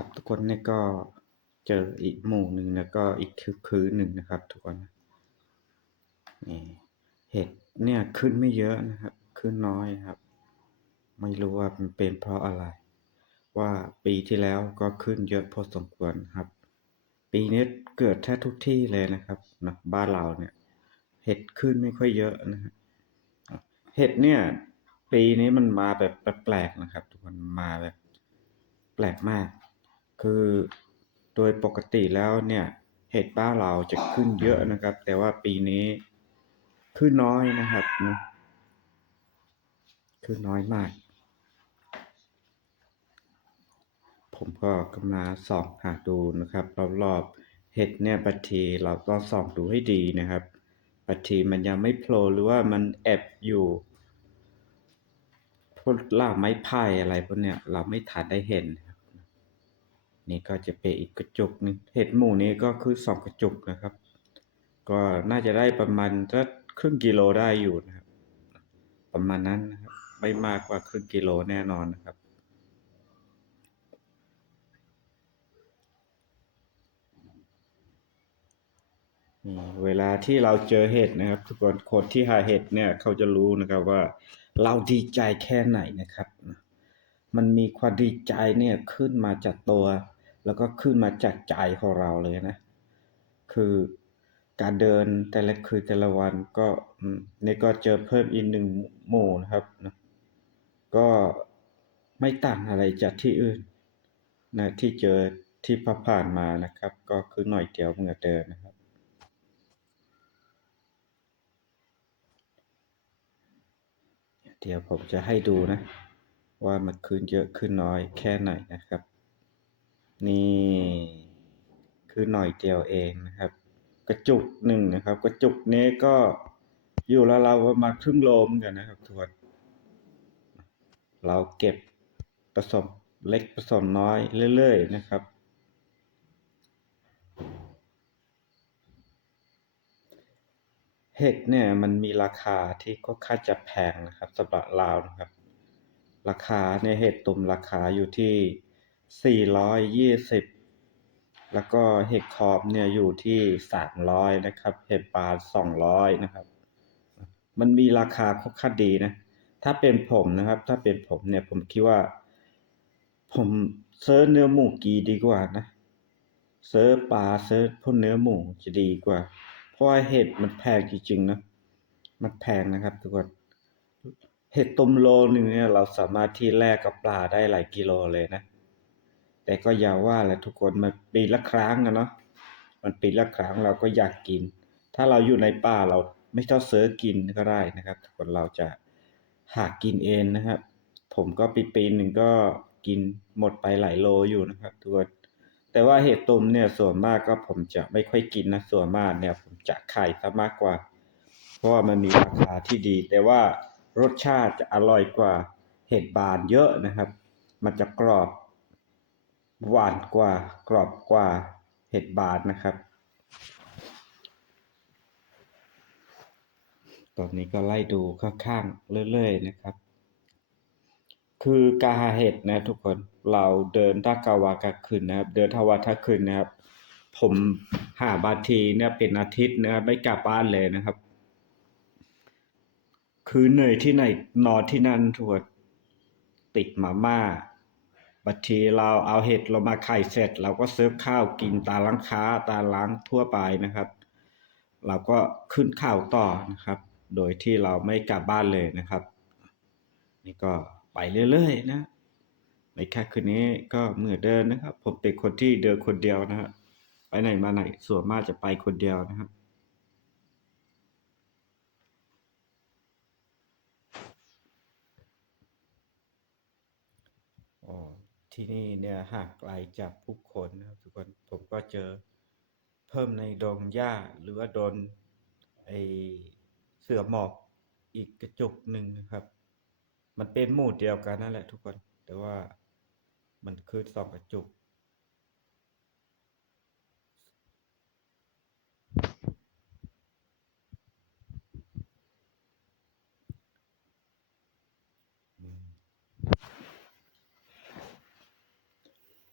ครับ ทุกคนเนี่ยก็เจออีกหมู่หนึ่งแล้วก็อีกคือหนึ่งนะครับ ทุกคนนี่เห็ดเนี่ยขึ้นไม่เยอะนะครับ ขึ้นน้อยครับ ไม่รู้ว่ามันเป็นเพราะอะไร ว่าปีที่แล้วก็ขึ้นเยอะพอสมควรครับ ปีนี้เกิดแทบทุกที่เลยนะครับนะบ้านเราเนี่ยเห็ดขึ้นไม่ค่อยเยอะนะฮะเห็ดเนี่ย ปีนี้มันมาแบบแปลกๆนะครับ ทุกคนมาแบบแปลกมาก คือโดยปกติแล้วเนี่ยเห็ดบ้านเราจะขึ้นเยอะนะครับ แต่ว่าปีนี้ขึ้นน้อยนะครับนะขึ้นน้อยมาก ผมก็กำลังส่องหาดูนะครับ รอบๆเห็ดเนี่ยบางทีเราก็ส่องดูให้ดีนะครับบางทีมันยังไม่โผล่หรือว่ามันแอบอยู่พวกราไม้ไผ่อะไรพวกเนี้ยเราไม่ทันได้เห็น นี่ก็จะเป็นอีกกระจุกนึงเห็ดหมู่นี้ก็คือสองกระจุกนะครับ ก็น่าจะได้ประมาณสักครึ่งกิโลได้อยู่นะครับ ประมาณนั้นนะครับไม่มากกว่าครึ่งกิโลแน่นอนนะครับเวลาที่เราเจอเห็ดนะครับ ทุกคนคนที่หาเห็ดเนี่ยเขาจะรู้นะครับว่า เราดีใจแค่ไหนนะครับ มันมีความดีใจเนี่ยขึ้นมาจากตัว แล้วก็ขึ้นมาจากใจของเราเลยนะ คือการเดินแต่ละคืนแต่ละวันก็นี่ก็เจอเพิ่มอีกหนึ่งหมู่นะครับนะก็ไม่ต่างอะไรจากที่อื่นนะที่เจอที่ผ่านมานะครับ ก็คือหน่อยเดียวเมื่อเดิมนะครับเดี๋ยวผมจะให้ดูนะ ว่ามันขึ้นเยอะขึ้นน้อยแค่ไหนนะครับ นี่ คือหน่อยเดียวเองนะครับ กระจุกหนึ่งนะครับ กระจุกนี้ก็อยู่แล้วเราประมาณครึ่งโลเหมือนกันนะครับทุกคนเราเก็บผสมเล็กผสมน้อยเรื่อยๆนะครับ เห็ดเนี่ยมันมีราคาที่ค่าจะแพงนะครับสำหรับลาวนะครับ ราคาเนี่ยเห็ดตุ่มราคาอยู่ที่ 420แล้วก็เห็ดขอบเนี่ยอยู่ที่300นะครับเห็ดปลา200นะครับ มันมีราคาค่อนข้างดีนะ ถ้าเป็นผมนะครับ ถ้าเป็นผมเนี่ยผมคิดว่า ผมเซิร์ชเนื้อหมูกีดีกว่านะเซิร์ชปลาเซิร์ชพวกเนื้อหมูจะดีกว่า เพราะว่าเห็ดมันแพงจริงๆนะมันแพงนะครับทุกคนเห็ดต้มโลหนึ่งเนี่ยเราสามารถที่แลกกับปลาได้หลายกิโลเลยนะ แต่ก็อย่าว่าแหละทุกคนมันปีละครั้งอะเนาะมันปีละครั้งเราก็อยากกิน ถ้าเราอยู่ในป่าเราไม่ต้องเสิร์ชกินก็ได้นะครับทุกคนเราจะหากินเองนะครับ ผมก็ปีปีหนึ่งก็กินหมดไปหลายโลอยู่นะครับทุกคนแต่ว่าเห็ดตุ้มเนี่ยส่วนมากก็ผมจะไม่ค่อยกินนะส่วนมากเนี่ยผมจะขายซะมากกว่า เพราะว่ามันมีราคาที่ดี แต่ว่ารสชาติจะอร่อยกว่าเห็ดบานเยอะนะครับ มันจะกรอบ หวานกว่ากรอบกว่าเห็ดบานนะครับ ตอนนี้ก็ไล่ดูข้างๆเรื่อยๆนะครับ คือกาหาเห็ดนะทุกคนเราเดินทักกาวากาคืนนะครับ เดินทวาทักคืนนะครับ ผมหาบางทีเนี่ยเป็นอาทิตย์นะครับไม่กลับบ้านเลยนะครับ คือเหนื่อยที่ไหนนอนที่นั่นทุกคนติดมาม่า บางทีเราเอาเห็ดเรามาไข่เสร็จ เราก็ซื้อข้าวกินตามร้านค้าตามร้านทั่วไปนะครับ เราก็ขึ้นข้าวต่อนะครับ โดยที่เราไม่กลับบ้านเลยนะครับ นี่ก็ไปเรื่อยๆนะในแค่คืนนี้ก็เหมือนเดินนะครับ ผมเป็นคนที่เดินคนเดียวนะฮะไปไหนมาไหนส่วนมากจะไปคนเดียวนะครับ อ๋อ ที่นี่เนี่ยห่างไกลจากผู้คนนะครับทุกคนผมก็เจอเพิ่มในดงหญ้าหรือว่าโดนไอเสือหมอกอีกกระจุกหนึ่งนะครับ มันเป็นหมู่เดียวกันนั่นแหละทุกคน แต่ว่ามันคือสองกระจุก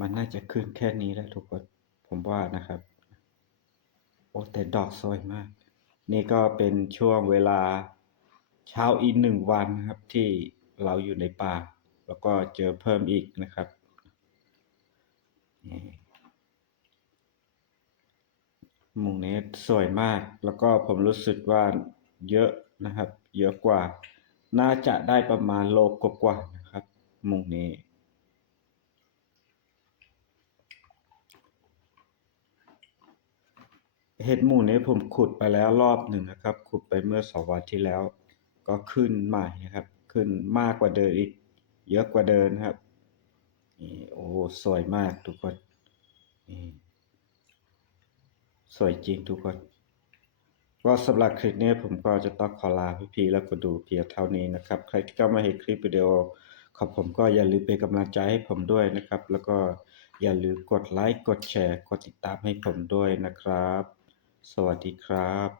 มันน่าจะขึ้นแค่นี้แล้วทุกคนผมว่านะครับ โอ้แต่ดอกสวยมาก นี่ก็เป็นช่วงเวลาเช้าอีกหนึ่งวันครับที่เราอยู่ในป่า แล้วก็เจอเพิ่มอีกนะครับ หมุงนี้สวยมาก แล้วก็ผมรู้สึกว่าเยอะนะครับ เยอะกว่า น่าจะได้ประมาณโลกกว่าๆนะครับ หมุงนี้ เห็ดหมูนี้ผมขุดไปแล้วรอบหนึ่งนะครับ ขุดไปเมื่อสองวันที่แล้ว ก็ขึ้นใหม่นะครับ ขึ้นมากกว่าเดิมอีก เยอะกว่าเดิมนครับนี่โอ้สวยมากทุกคนนี่สวยจริงทุกคนก็สำหรับคลิปนี้ผมก็จะต้องขอลาพี่ๆแล้วก็ดูเพียงเท่านี้นะครับ ใครที่เข้ามาเห็นคลิปวิดีโอของผมก็อย่าลืมเป็นกำลังใจให้ผมด้วยนะครับ แล้วก็อย่าลืมกดไลค์กดแชร์ กดติดตามให้ผมด้วยนะครับ สวัสดีครับ